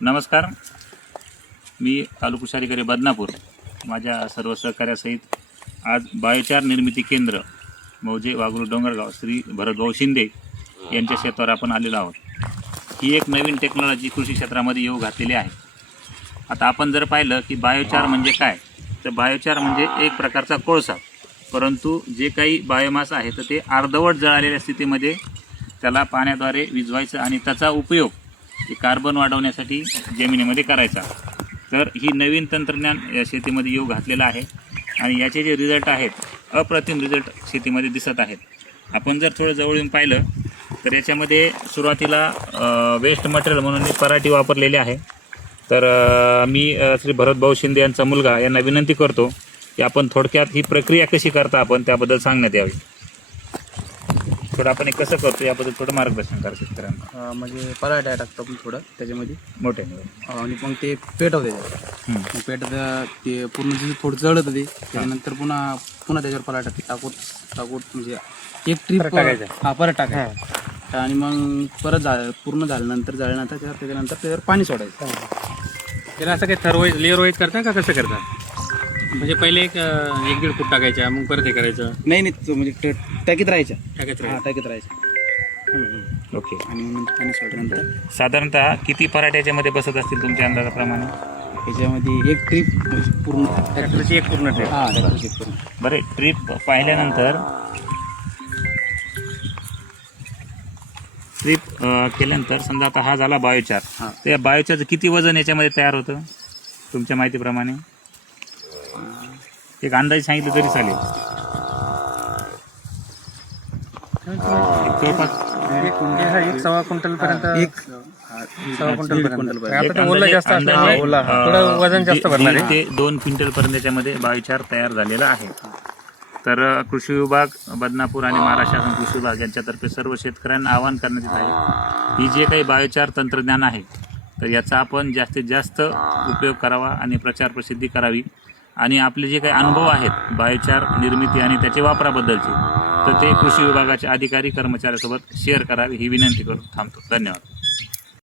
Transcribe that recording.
नमस्कार, मी तालुका अधिकारी बदनापूर माझ्या सर्व सहकार्यासहित आज बायोचार निर्मिती केंद्र मौजे वाघरू डोंगरगाव श्री भरतभाऊ शिंदे यांच्या शेतावर आपण आलेलो आहोत। ही एक नवीन टेक्नॉलॉजी कृषी क्षेत्रामध्ये येऊ घातलेली आहे। आता आपण जर पाहिलं की बायोचार म्हणजे काय, तर बायोचार म्हणजे एक प्रकारचा कोळसा, परंतु जे काही बायोमास आहे तर ते अर्धवट जळालेल्या स्थितीमध्ये त्याला पाण्याद्वारे विझवायचं आणि त्याचा उपयोग कार्बन वाढवण्यासाठी जमिनीमध्ये करायचा। तर ही नवीन तंत्रज्ञान या शेतीमध्ये येऊ घातलेलं आहे आणि याचे जे रिझल्ट आहेत अप्रतिम रिझल्ट शेतीमध्ये दिसत आहेत। आपण जर थोडं जवळून पाहिलं तर याच्यामध्ये सुरुवातीला वेस्ट मटेरियल म्हणून पराठी वापरलेली आहे। तर मी श्री भरतभाऊ शिंदे यांचा मुलगा यांना विनंती करतो की आपण थोडक्यात ही प्रक्रिया कशी करता आपण त्याबद्दल सांगण्यात यावी। थोडं आपण हे कसं करतो याबद्दल थोडं मार्गदर्शन करा शेतकऱ्यांना। म्हणजे पराठा टाकतो आपण थोडं त्याच्यामध्ये मोठे आणि मग ते पेटवते मग पेटत ते पूर्ण जे थोडं जळतं ते त्याच्यानंतर पुन्हा त्याच्यावर पराठा टाकून म्हणजे एक ट्रिप टाकायचा परत टाकायचा आणि मग परत पूर्ण झाल्यानंतर त्याच्यानंतर पाणी सोडायचं। त्याला असं काही थरवाईज लेअर वाईज करता का कसं करता? म्हणजे पहिले एक 1-1.5 फूट टाकायचा मग परत हे करायचं? नाही म्हणजे टाकीत राहायच्या टाकायचं राहायचं ओके। आणि मग पाणी सोडल्यानंतर साधारणतः किती पराठ्याच्या मध्ये बसत असतील तुमच्या अंदाजाप्रमाणे? त्याच्यामध्ये एक ट्रिप म्हणजे पूर्ण ट्रॅक्टरची एक पूर्ण ट्रिप। ट्रॅक्टरची पूर्ण बरं, ट्रिप पाहिल्यानंतर केल्यानंतर समजा आता हा झाला बायोचार, तर या बायोचारचं किती वजन याच्यामध्ये तयार होतं तुमच्या माहितीप्रमाणे? एक अंदाज सांगितलं तरी चालेल। जवळपास 1.25 क्विंटल पर्यंत, 1.25 क्विंटल पर्यंत। आता ते ओला जास्त असल्यामुळे थोडं वजन जास्त भरणार आहे। ते 2 क्विंटल पर्यंत याच्यामध्ये बायोचार तयार झालेला आहे। तर कृषी विभाग बदनापूर आणि महाराष्ट्र शासन कृषी विभाग यांच्यातर्फे सर्व शेतकऱ्यांना आवाहन करण्यात येत आहे, ही जे काही बायोचार तंत्रज्ञान आहे तर याचा आपण जास्तीत जास्त उपयोग करावा आणि प्रचार प्रसिद्धी करावी आणि आपले जे काही अनुभव आहेत बायोचार निर्मिती आणि त्याच्या वापराबद्दलचे तर ते कृषी विभागाच्या अधिकारी कर्मचाऱ्यासोबत शेअर करावे ही विनंती करून थांबतो। धन्यवाद।